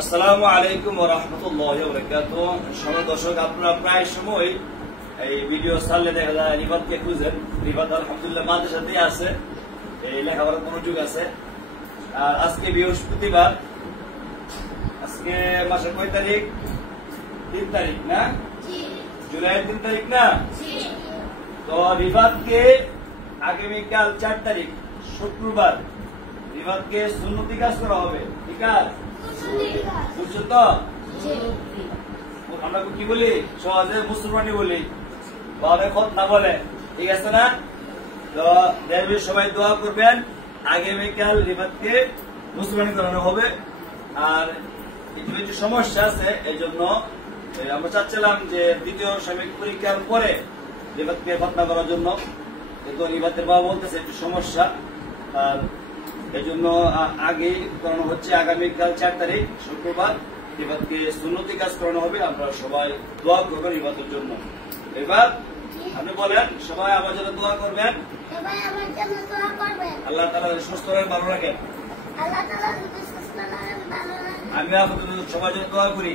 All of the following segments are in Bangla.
আসসালামু আলাইকুম ওয়া রাহমাতুল্লাহি ওয়া বারাকাতুহু। সম্মানিত দর্শক, আপনারা প্রায় সময় এই ভিডিও ছাড়লে দেখা যায় রিফাতকে খুঁজেন। রিফাত আলহামদুলিল্লাহ মাদ্রাসাতেই আছে, এই লেখাপড়ার মনোযোগ আছে। আর আজকে বৃহস্পতিবার, আজকে মাসের কয় তারিখ? 3 তারিখ না? জুলাইয়ের 3 তারিখ না? তো রিফাতকে আগামীকাল 4 তারিখ শুক্রবার রিফাতকে সুন্নতি কাজ করা হবে। ঠিক আছে? বুঝছো তো? আমরা কি বলি সহজে মুসলমানি বলি, বাবা খতনা বলে। ঠিক আছে না? তো দেখবেন সবাই দোয়া করবেন, আগামীকাল রিফাতকে মুসলমানি করানো হবে। আর কিছু সমস্যা আছে, এই জন্য আমরা চাচ্ছিলাম যে দ্বিতীয় সাময়িক পরীক্ষার পরে রিফাতকে খতনা করার জন্য। কিন্তু রিফাতের বাবা বলতেছে একটু সমস্যা, আর এই জন্য আগে করানো হচ্ছে। আগামীকাল 4 তারিখ শুক্রবার রিফাতকে সুন্নতি কাজ করানো হবে। আমরা সবাই দোয়া করবেন রিফাতের জন্য। এবার আপনি বলেন, সবাই আমার জন্য দোয়া করবেন। আল্লাহ তাআলা সুস্থ রাখেন, ভালো রাখেন। আমি আপনাদের সবার জন্য দোয়া করি।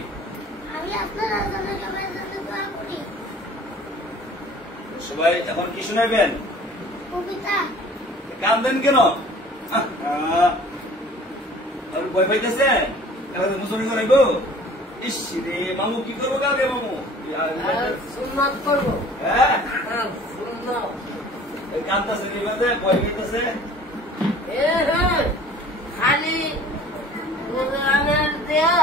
সবাই এখন কি শোনাবেন? কান্দেন কেন? ভয় পাইতেছে? মুসলমান করাইব? ইস রে মামু, কি করবো কালকে মামু? সুন্নাত করবো। হ্যাঁ, সুন্নাত। কান্দাছে রিফাতে, ভয় পাইতেছে। খালি দেয়া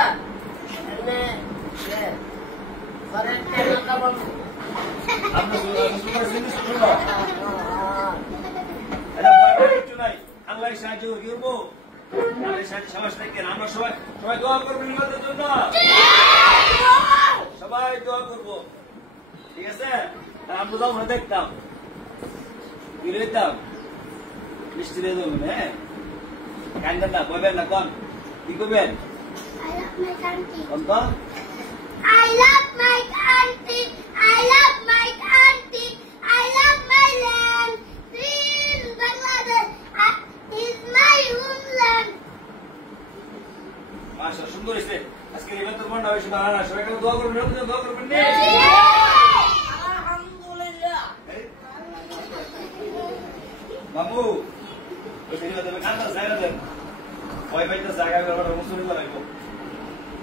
ঘরের টেবিলটা বলবো। কিছু নাই, আল্লাহ সাহায্য করবো। আমরা সবাই সবাই দোয়া করবেন রিফাতের জন্য। সবাই দোয়া করবো, ঠিক আছে? আমরা তো মনে দেখতাম কি রইতাম মিষ্টি দিয়ে দেবেন। হ্যাঁ, কান্দেন না, বলবেন না। কন কি করবেন? কন তো I love my country, I love my country, I love my land. This Bangladesh is my homeland. মাশাআল্লাহ, সুন্দর হয়েছে। আজকে রিফাতের মনটা বেশি ভালো না। সবাই দোয়া করবেন, দোয়া করবেন। আলহামদুলিল্লাহ। মামু কান্দা জায়গা দেন, ভয় পাইতে জায়গা মুসলিম লাগবো।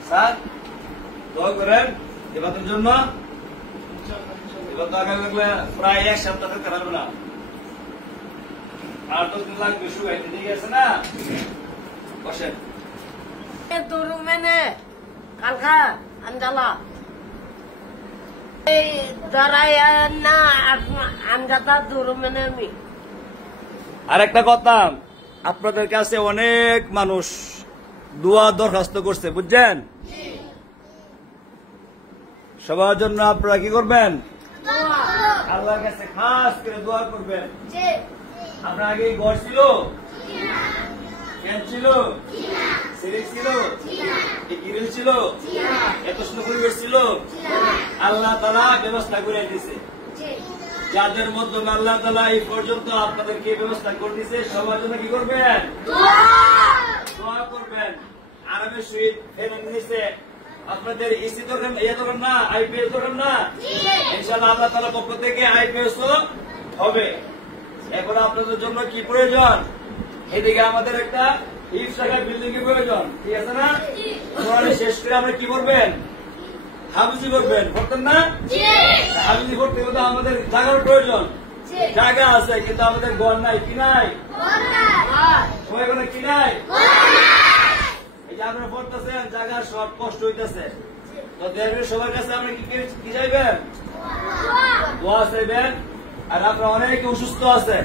স্যার দোয়া করেন রিফাতের জন্য। এবার তো আগামী প্রায় 1 সপ্তাহ থাকতে পারবে না, 8-10 দিন লাগবে শুকাইতে। ঠিক আছে না? বসেন। দূর মেনে কালকা আঞ্জালা এই দাঁড়ায় না আঞ্জাতা দূর মেনে আমি। আর একটা কথা, আপনাদের কাছে অনেক মানুষ দোয়া দরখাস্ত করছে, বুঝছেন? সবার জন্য আপনারা কি করবেন? আল্লাহর কাছে খাস করে দোয়া করবেন। আপনার আগে ঘর ছিল, ক্যাম্প ছিল, সিরিজ ছিল, গ্রিল ছিল, এত সুন্দর পরিবেশ ছিল, আল্লাহ তাআলা ব্যবস্থা করে দিয়েছে। যাদের মাধ্যমে আল্লাহ তাআলা এই পর্যন্ত আপনাদেরকে ব্যবস্থা করে দিয়েছে, সবার জন্য কি করবেন? দোয়া করবেন। আরামের সহিত ফেলে নিয়েছে। আপনাদের ইসি ধরেন, ইয়ে ধরেন না, আইপিএস ধরেন না, ইনশাআল্লাহ আল্লাহ তাআলার পক্ষ থেকে আইপিএস হবে। এখন আপনাদের জন্য কি প্রয়োজন? এদিকে আমাদের একটা ইফসাখার বিল্ডিং এর প্রয়োজন। ঠিক আছে না? শেষ করে আমরা কি করবেন? হাফিজি করবেন, করতেন না? হাফিজি করতে গেলে আমাদের জায়গার প্রয়োজন। জায়গা আছে কিন্তু আমাদের ঘর নাই। কি নাই? সবাই বলে কি নাই? এই যে আপনারা পড়তেছেন, জায়গার সব কষ্ট হইতেছে। তো দেশের সবার কাছে আমরা কি চাইবেন? দোয়া চাইবেন। আর আপনারা অনেকে অসুস্থ আছে,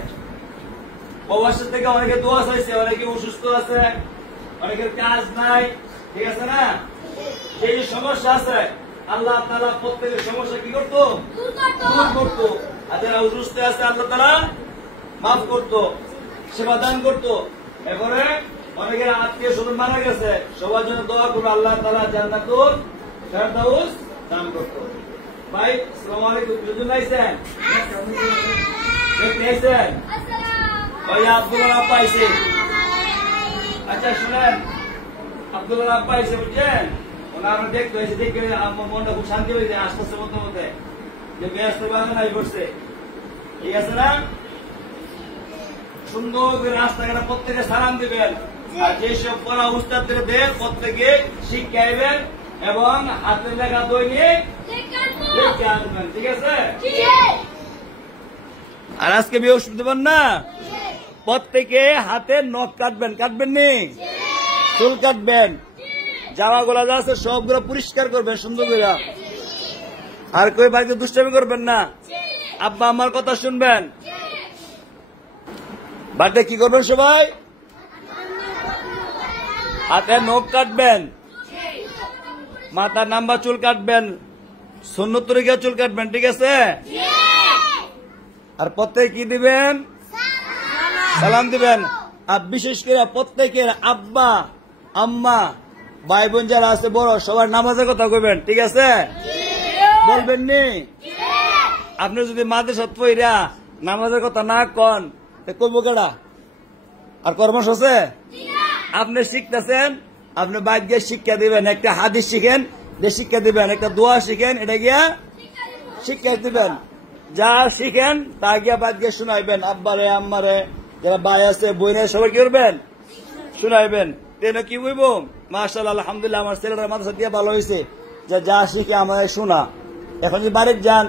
প্রবাসের থেকে অনেকে দোয়া চাইছে, অনেকে অসুস্থ আছে, অনেকের কাজ নাই। ঠিক আছে না? এই যে সমস্যা আছে, আল্লাহ তাআলা প্রত্যেকের সমস্যা কি করতো? দূর করতো। আর যারা অসুস্থ আছে আল্লাহ তাআলা মাফ করতো, সেবা দান করতো। এরপরে অনেকের আত্মীয় স্বজন মারা গেছে, সবার জন্য দোয়া করবো, আল্লাহ তাআলা জান্নাতুল ফেরদাউস দান করতো। ভাই আসসালামু আলাইকুম। দুজন আইছেন? আইছেন? ভাই আব্দুল্লাহ পাইছে। আচ্ছা শুনেন, আব্দুল্লাহ আব্বা এসে বুঝছেন ওনারা দেখতে এসে দেখে আমার মনটা খুব শান্তি হয়েছে আশপাশে মধ্যে মধ্যে যে ব্যস্ত বাগান নাই করছে ঠিক আছে না সুন্দর করে রাস্তাঘাটে প্রত্যেকে সালাম দিবেন আর যেসব পড়া উস্তাদদের দেন প্রত্যেকে শিক্ষাইবেন এবং হাতের লেখা দৈনিক লিখে আনবেন ঠিক আছে আর আজকে বৃহস্পতিবার না প্রত্যেকে হাতে নখ কাটবেন কাটবেন নি চুল কাটবেন জামা গোলা যা আছে সবগুলো পরিষ্কার করবেন সুন্দর করে আর কই বাড়িতে দুষ্টামি করবেন না আব্বা আমার কথা শুনবেন বাড়িতে কি করবেন সবাই হাতে নখ কাটবেন মাথার নাম্বা চুল কাটবেন সুন্নত তরিকা চুল কাটবেন ঠিক আছে আর প্রত্যেকে কি দিবেন সালাম দিবেন আর বিশেষ করে প্রত্যেকের আব্বা আম্মা ভাই বোন যারা আছে বড় সবার নামাজের কথা কইবেন ঠিক আছে বলবেন নি আপনি যদি মাদ্রাসাত পইরা নামাজের কথা না কন করবো কেডা আর কর্মশ আছে আপনি শিখতেছেন আপনি বাইরে গিয়ে শিক্ষা দিবেন একটা হাদিস শিখেন যে শিক্ষা দিবেন একটা দোয়া শিখেন এটা গিয়া শিক্ষা দিবেন যা শিখেন তা গিয়া বাদ গিয়ে শুনাইবেন আব্বারে আম্মারে যারা ভাই আছে বইনে সবাই কি করবেন শুনাইবেন তেন কি বইব মাশাআল্লাহ আলহামদুলিল্লাহ আমার ছেলেরা মাদ্রাসা দিয়ে ভালো হয়েছে যে যা শিখে আমাদের শোনা এখন যদি বাড়ির যান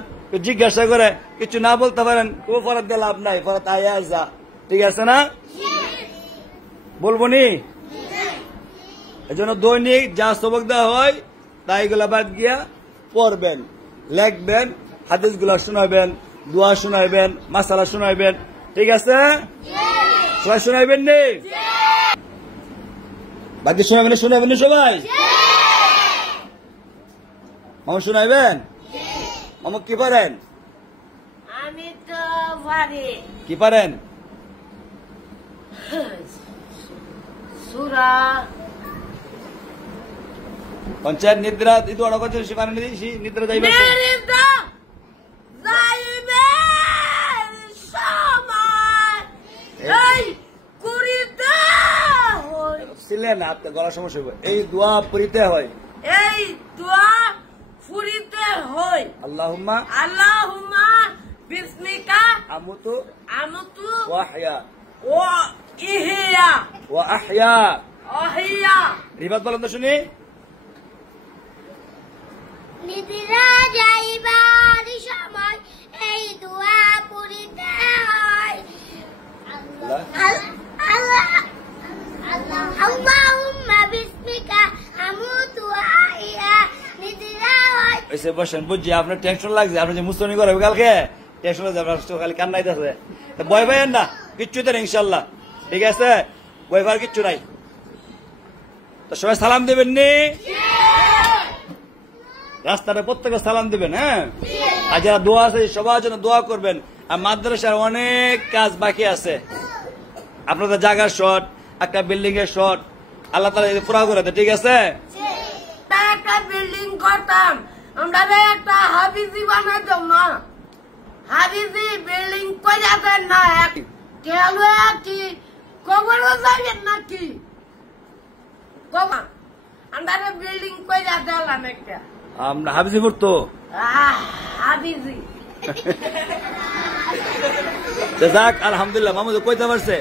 জিজ্ঞাসা করে কিছু না বলতে পারেন ও ফরাত দিয়ে লাভ নাই ফরাত আয়া যা ঠিক আছে না বলবো নি এই জন্য দৈনিক যা সবক দেওয়া হয় তাই গুলা বাদ গিয়া পড়বেন লেখবেন হাদিস গুলা শোনাবেন দোয়া শোনাইবেন মাসালা শোনাইবেন ঠিক আছে সবাই শোনাইবেন নি বাকি শোনাবেন শোনাবেন সবাই মামা শোনাইবেন মামা কি পারেন আমি তো পারি কি পারেন সূরা পঞ্চায়েত নিদ্রা ಇದು ಒಳಗೊಂದು ಶಿವಾನ ನಿದ್ರಾ যাইবে নিদ্রা যাইবে সময় এই কুড়িতে হয় ছিলেন আপনার গলা সমস্যা হবে এই দোয়া পড়িতে হয় এই দোয়া ফুরিতে হয় আল্লাহুম্মা আল্লাহুম্মা বিসমিকা আমুতু ওয়া ওয়া ইহিয়া ওয়া আহইয়া আহিয়া রিবাত বলেন তো শুনি নিদ্রা যাইবার সময় এই দোয়া পড়িতে হয় আল্লাহুম্মা বিসমিকা আমুতু ওয়া আহইয়া নিদ্রা হয় এসে বসেন বুঝছি আপনার টেনশন লাগছে আপনি যে মুস্তনি করবে কালকে টেনশন লাগছে আপনার খালি কান্নাইতেছে ভয় পাইয়েন না কিচ্ছু দেন ইনশাল্লাহ ঠিক আছে ভয় পাওয়ার কিচ্ছু নাই তো সবাই সালাম দেবেন নি রাস্তাটা প্রত্যেকে সালাম দিবেন হ্যাঁ আর যারা দোয়া আছে সবার জন্য দোয়া করবেন আর মাদ্রাসার অনেক কাজ বাকি আছে আপনাদের জায়গার শর্ট একটা বিল্ডিং এর শর্ট আল্লাহ তাআলা পুরা করে দেয় ঠিক আছে একটা বিল্ডিং করতাম আমরা একটা হাবিজি বানাতাম না হাবিজি বিল্ডিং করে যাবেন না কেন কি কবরও যাবেন নাকি কমা আমরা বিল্ডিং করে দিলাম একটা আমরা হাবিজি পড়তো হাবিজি যাক আলহামদুলিল্লাহ মামুদ কইতে পারছে